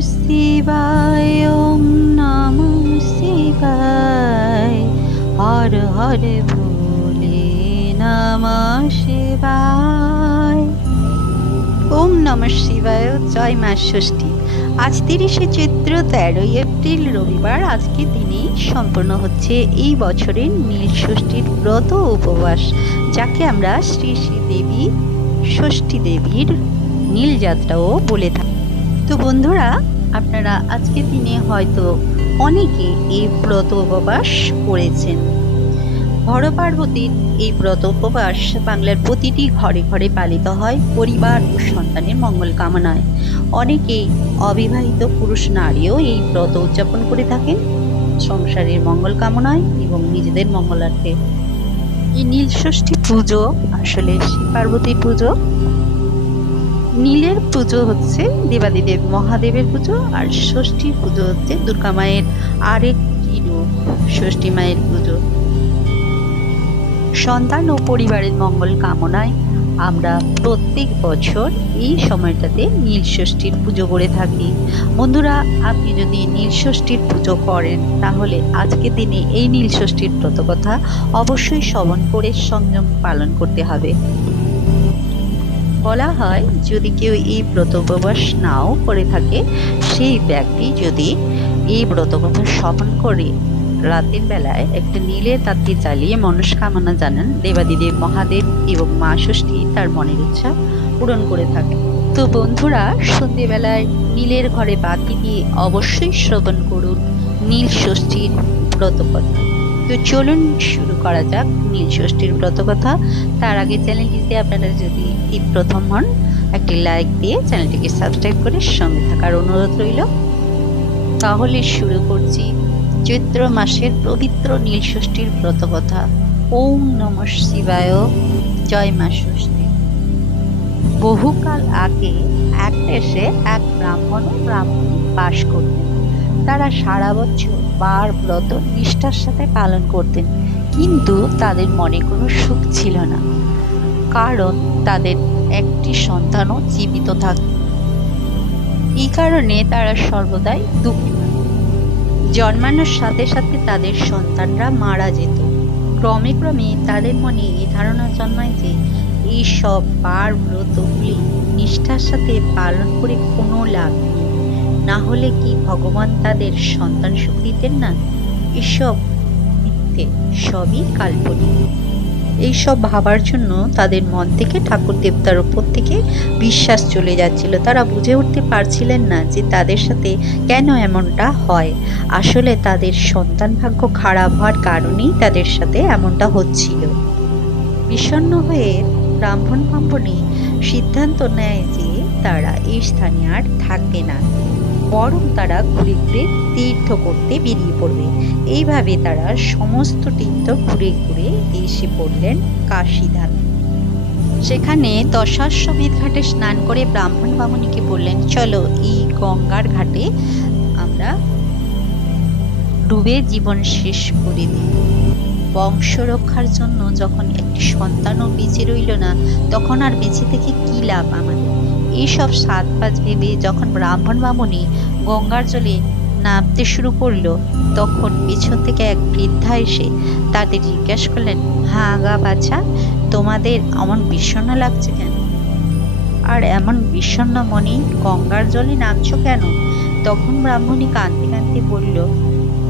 শিবায়, ওম নম শিবায়। হর হর ভোলে নম শিবায়। ওম নম শিবায়, জয় মা ষষ্ঠী। আজ তিরিশে চৈত্র, তেরোই এপ্রিল, রবিবার। আজকে দিনে সম্পন্ন হচ্ছে এই বছরের নীল ষষ্ঠীর ব্রত উপবাস, যাকে আমরা শ্রী শ্রী দেবী ষষ্ঠী দেবীর নীলযাত্রাও বলে থাকি। তো বন্ধুরা, আপনারা আজকের দিনে হয়তো অনেকে এই ব্রত উপবাস করেছেন। হর পার্বতীর এই ব্রত উপবাস বাংলার প্রতিটি ঘরে ঘরে পালিত হয় পরিবার ও সন্তানের মঙ্গল কামনায়। অনেকেই অবিবাহিত পুরুষ নারীও এই ব্রত উদযাপন করে থাকেন সংসারের মঙ্গল কামনায় এবং নিজেদের মঙ্গলার্থে। এই নীলষষ্ঠী পুজো আসলে শিব পার্বতী পুজো। নীলের পুজো হচ্ছে দেবাদিদেব মহাদেবের পুজো আর ষষ্ঠী পুজো হচ্ছে দুর্গা মায়ের আরেকটি রূপ, ষষ্ঠী মায়ের পুজো। সন্তান ও পরিবারের মঙ্গল কামনায় আমরা প্রত্যেক বছর এই সময়টাতে নীল ষষ্ঠীর পুজো করে থাকি। বন্ধুরা, আপনি যদি নীল ষষ্ঠীর পুজো করেন, তাহলে আজকে দিনে এই নীল ষষ্ঠীর ব্রত কথা অবশ্যই শ্রবণ করে সংযম পালন করতে হবে। বলা হয়, যদি কেউ এই ব্রত উপবাস নাও করে থাকে, সেই ব্যক্তি যদি এই ব্রত কথা শ্রবণ করে, রাতের বেলায় একটা নীলের তাঁতি জ্বালিয়ে মনস্কামনা জানান দেবাদিদেব মহাদেব এবং মা ষষ্ঠী তার মনের ইচ্ছা পূরণ করে থাকে তো বন্ধুরা, সন্ধেবেলায় নীলের ঘরে বাতি দিয়ে অবশ্যই শ্রবণ করুন নীল ষষ্ঠীর ব্রত কথা তো চলুন শুরু করা যাক নীল ষষ্ঠীর ব্রত কথা। তার আগে চ্যানেলটিতে আপনারা যদি এই প্রথম হন, একটি লাইক দিয়ে চ্যানেলটিকে সাবস্ক্রাইব করে সঙ্গে থাকার অনুরোধ রইল। তাহলে শুরু করছি চৈত্র মাসের পবিত্র নীল ষষ্ঠীর ব্রত কথা। ওম নম শিবায়। জয় মা ষষ্ঠী। বহুকাল আগে এক দেশে এক ব্রাহ্মণ ব্রাহ্মণী বাস করতেন। তারা সারা বছর বার ব্রত নিষ্ঠার সাথে পালন করতেন, কিন্তু তাদের মনে কোনো সুখ ছিল না, কারণ তাদের একটি সন্তানও জীবিত থাকত এই কারণে তারা সর্বদাই দুঃখিত জন্মানোর সাথে সাথে তাদের সন্তানরা মারা যেত। ক্রমে ক্রমে তাদের মনে এই ধারণা জন্মায় যে, এই সব বার ব্রতগুলি নিষ্ঠার সাথে পালন করে কোনো লাভ নেই। না হলে কি ভগবান তাদের সন্তান সুখ দিতেন না? এসব মিথ্যে, সবই কাল্পনিক। এইসব ভাবার জন্য তাদের মন থেকে ঠাকুর দেবতার উপর থেকে বিশ্বাস চলে যাচ্ছিল। তারা বুঝে উঠতে পারছিলেন না যে তাদের সাথে কেন এমনটা হয়। আসলে তাদের সন্তান ভাগ্য খারাপ হওয়ার কারণেই তাদের সাথে এমনটা হচ্ছিল। বিষণ্ণ হয়ে ব্রাহ্মণ কোম্পানি সিদ্ধান্ত নেয় যে তারা এই স্থানে আর থাকবে না। বরং তারা ঘুরে ঘুরে তীর্থ করতে বেরিয়ে পড়বে। এইভাবে তারা সমস্ত তীর্থ ঘুরে ঘুরে এসে পড়লেন কাশীধামে সেখানে দশাশ্বমেধ ঘাটে স্নান করে ব্রাহ্মণ বামুনিকে বললেন, চলো এই গঙ্গার ঘাটে আমরা ডুবে জীবন শেষ করে দিই। বংশ রক্ষার জন্য যখন একটি সন্তানও বেঁচে রইল না, তখন আর বেঁচে থেকে কি লাভ আমাদের? এইসব সাত পাঁচ ভেবে যখন ব্রাহ্মণ বামুনি গঙ্গার জলে নামতে শুরু করল, তখন পেছন থেকে এক বৃদ্ধা এসে তাদের জিজ্ঞাসা করলেন হ্যাঁ গা বাছা, তোমাদের এমন বিষণ্ণ লাগছে কেন? আর এমন বিষণ্ণ মনে গঙ্গার জলে নামছো কেন? তখন ব্রাহ্মণী কাঁদতে কাঁদতে বলল,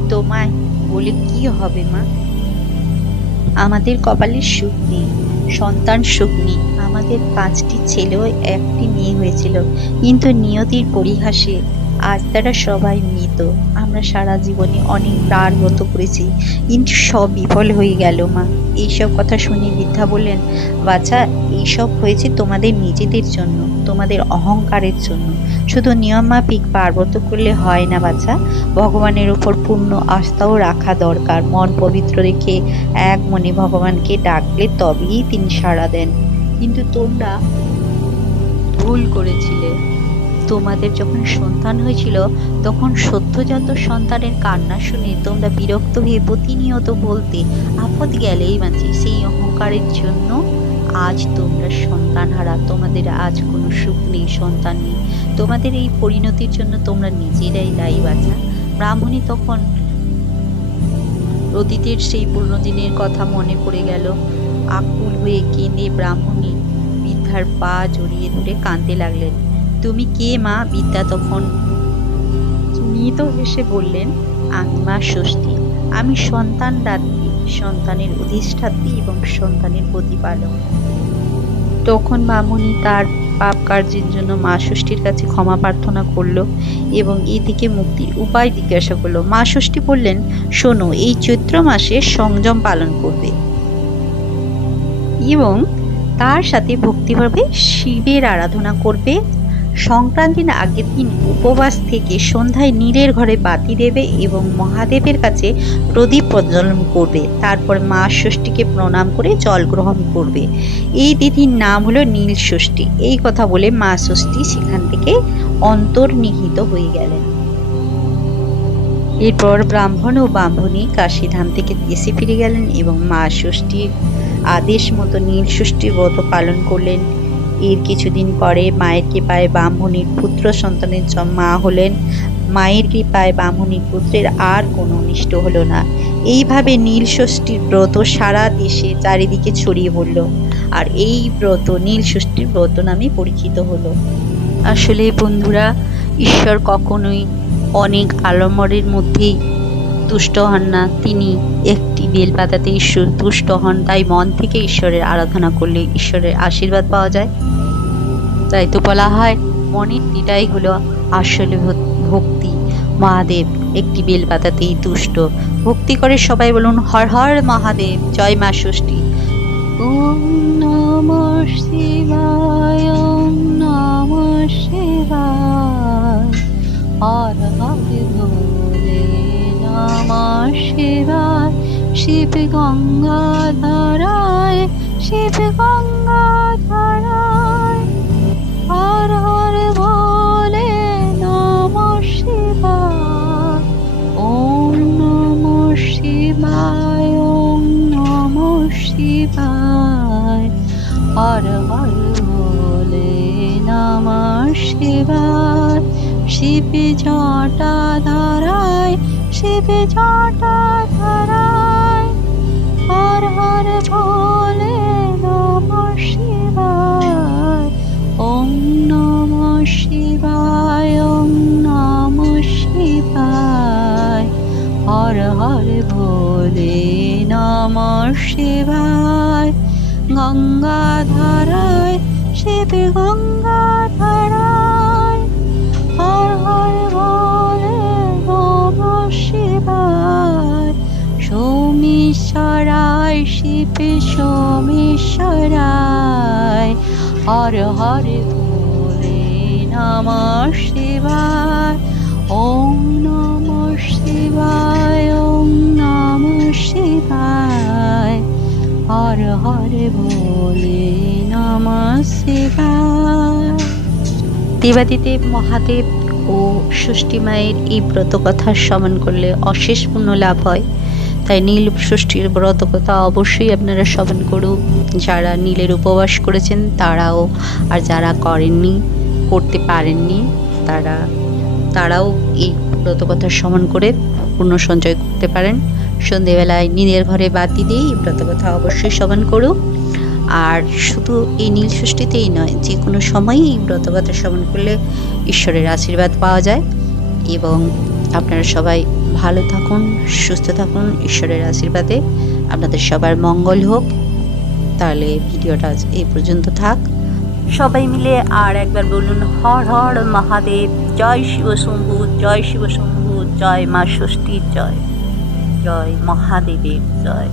তোমায় বলে কি হবে মা? আমাদের কপালের সুখ নেই। সন্তান সুখ আমাদের পাঁচটি ছেলে একটি মেয়ে হয়েছিল কিন্তু নিয়তির পরিহাসে আজ তারা সবাই মৃত। আমরা সারা জীবনে অনেক প্রাণগত করেছি, কিন্তু সব বিফল হয়ে গেল, মা। এইসব কথা শুনে বৃদ্ধা বললেন বাচ্চা এইসব হয়েছে তোমাদের নিজেদের জন্য, তোমাদের অহংকারের জন্য। শুধু নিয়ম মাফিক পার্বত করলে হয় না বাচ্চা ভগবানের উপর পূর্ণ আস্থাও রাখা দরকার। মন পবিত্র রেখে এক মনে ভগবানকে ডাকলে তবেই তিনি সাড়া দেন। কিন্তু তোমরা ভুল করেছিলে। তোমাদের যখন সন্তান হয়েছিল, তখন সদ্যজাত সন্তানের কান্না শুনে তোমরা বিরক্ত হয়ে প্রতিনিয়ত বলতে আপদ গেলেই বাঁচি। সেই অহংকারের জন্য আজ তোমরা সন্তান হারা। তোমাদের আজ কোনো সুখ নেই, সন্তান নেই। তোমাদের এই পরিণতির জন্য তোমরা নিজেরাই দায়ী বাঁচা ব্রাহ্মণী তখন অতীতের সেই পুরনো দিনের কথা মনে পড়ে গেল। আকুল হয়ে কেঁদে ব্রাহ্মণী বৃদ্ধার পা জড়িয়ে ধরে কাঁদতে লাগলেন। তুমি কে মা বিদ্যা তখন? মৃত হেসে বললেন, আমি মা ষষ্ঠী। আমি সন্তান দাত্রী সন্তানের অধিষ্ঠাত্রী এবং সন্তানের প্রতিপালক। তখন মামুনি তার পাপ কার্যের জন্য মা ষষ্ঠীর কাছে ক্ষমা প্রার্থনা করল এবং এ থেকে মুক্তির উপায় জিজ্ঞাসা করল। মা ষষ্ঠী বললেন, শোনো, এই চৈত্র মাসে সংযম পালন করবে এবং তার সাথে ভক্তিভাবে শিবের আরাধনা করবে সংক্রান্তির আগের দিন উপবাস থেকে সন্ধ্যায় নীলের ঘরে বাতি দেবে এবং মহাদেবের কাছে প্রদীপ প্রজ্বলন করবে। তারপর মা ষষ্ঠীকে প্রণাম করে জল গ্রহণ করবে। এই তিথির নাম হলো নীল ষষ্ঠী। এই কথা বলে মা ষষ্ঠী সেখান থেকে অন্তর্নিহিত হয়ে গেলেন। এরপর ব্রাহ্মণ ও ব্রাহ্মণী কাশীধাম থেকে দেশে ফিরে গেলেন এবং মা ষষ্ঠীর আদেশ মতো নীল ষষ্ঠীর ব্রত পালন করলেন। এর কিছুদিন পরে মায়ের কৃপায় ব্রাহ্মণীর পুত্র সন্তানের মা হলেন। মায়ের কৃপায় ব্রাহ্মণীর পুত্রের আর কোনো অনিষ্ট হলো না। এইভাবে নীল ষষ্ঠীর ব্রত সারা দেশে চারিদিকে ছড়িয়ে পড়ল। আর এই ব্রত নীল ষষ্ঠীর ব্রত নামে পরিচিত হলো। আসলে বন্ধুরা, ঈশ্বর কখনোই অনেক আলমরের মধ্যেই তুষ্ট হন না। তিনি একটি বেলপাতাতে ঈশ্বর তুষ্ট হন, তাই মন থেকে ঈশ্বরের আরাধনা করলে ঈশ্বরের আশীর্বাদ পাওয়া যায়। তাই তো বলা হয়, মনের এটাই হলো আসলে ভক- ভক্তি। মহাদেব একটি বেলপাতাতেই তুষ্ট। ভক্তি করে সবাই বলুন, হর হর মহাদেব, জয় মা ষষ্ঠী। ওম নম শিবায়, ওম নম শিবায়। হর হর শিব গঙ্গা ধারায় শিব গঙ্গা ধারায় হর হর নম শিবায়। ওম নম শিবায়, ওম নম শিবায়। হর হর নম শিবায়। শিব জটা ধারায় শিব জটা গঙ্গা ধারায় শিব হর হর ভোলে নম শিবায় সোমেশ্বরায়, শিব সোমেশ্বরায়, হর হর ভোলে নম শিবায়, ওম নম শিবায়, ওম নম শিবায়, হর হর ভোলে শিবায় দেবাদিদেব, মহাদেব ও ষষ্ঠী মায়ের এই ব্রত কথা শ্রবণ করলে অশেষ পুণ্য লাভ হয়। তাই নীল ষষ্ঠীর ব্রত কথা অবশ্যই আপনারা শ্রবণ করুন। যারা নীলের উপবাস করেছেন, তারাও আর যারা করেননি, করতে পারেননি, তারা, তারাও এই ব্রত কথা শ্রবণ করে পুণ্য সঞ্চয় করতে পারেন। সন্ধেবেলায় নীলের ঘরে বাতি দিয়ে এই ব্রত কথা অবশ্যই শ্রবণ করুক আর শুধু এই নীল ষষ্ঠীতেই নয় যে কোনো সময়ই এই ব্রতকথা শ্রবণ করলে ঈশ্বরের আশীর্বাদ পাওয়া যায়। এবং আপনারা সবাই ভালো থাকুন, সুস্থ থাকুন, ঈশ্বরের আশীর্বাদে। আপনাদের সবার মঙ্গল হোক। তাহলে ভিডিওটা আজ এই পর্যন্ত থাক। সবাই মিলে আর একবার বলুন, হর হর মহাদেব, জয় শিব শম্ভু, জয় শিব শম্ভু, জয় মা ষষ্ঠীর জয় জয় মহাদেবের জয়।